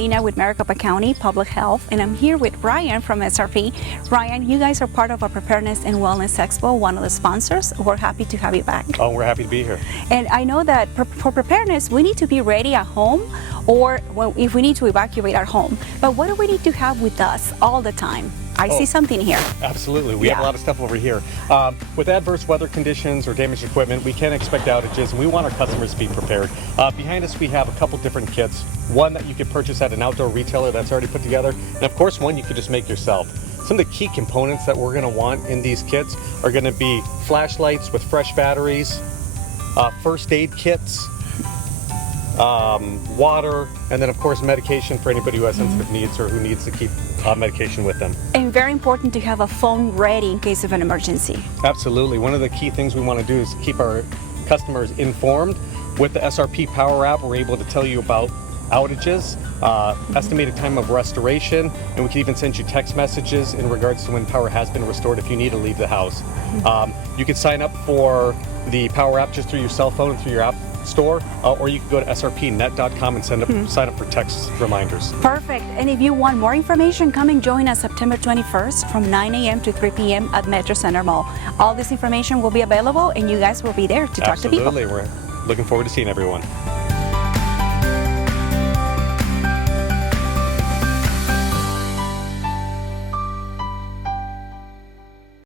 Melina with Maricopa County Public Health, and I'm here with Ryan from SRP. Ryan, you guys are part of our Preparedness and Wellness Expo, one of the sponsors. We're happy to have you back. Oh, we're happy to be here. And I know that for preparedness, we need to be ready at home, or if we need to evacuate our home. But what do we need to have with us all the time? I see something here. Absolutely. We have a lot of stuff over here. With adverse weather conditions or damaged equipment, we can expect outages, and we want our customers to be prepared. Behind us, we have a couple different kits. One that you could purchase at an outdoor retailer that's already put together, and of course, one you could just make yourself. Some of the key components that we're going to want in these kits are going to be flashlights with fresh batteries, first aid kits, water, and then of course medication for anybody who has sensitive needs or who needs to keep medication with them. And very important to have a phone ready in case of an emergency. Absolutely. One of the key things we want to do is keep our customers informed. With the SRP Power app, we're able to tell you about outages, estimated time of restoration, and we can even send you text messages in regards to when power has been restored if you need to leave the house. You can sign up for the Power app just through your cell phone, through your app store, or you can go to srpnet.com and sign up for text reminders. Perfect. And if you want more information, come and join us September 21st from 9 a.m. to 3 p.m. at Metro Center Mall. All this information will be available, and you guys will be there to talk to people. Absolutely. We're looking forward to seeing everyone.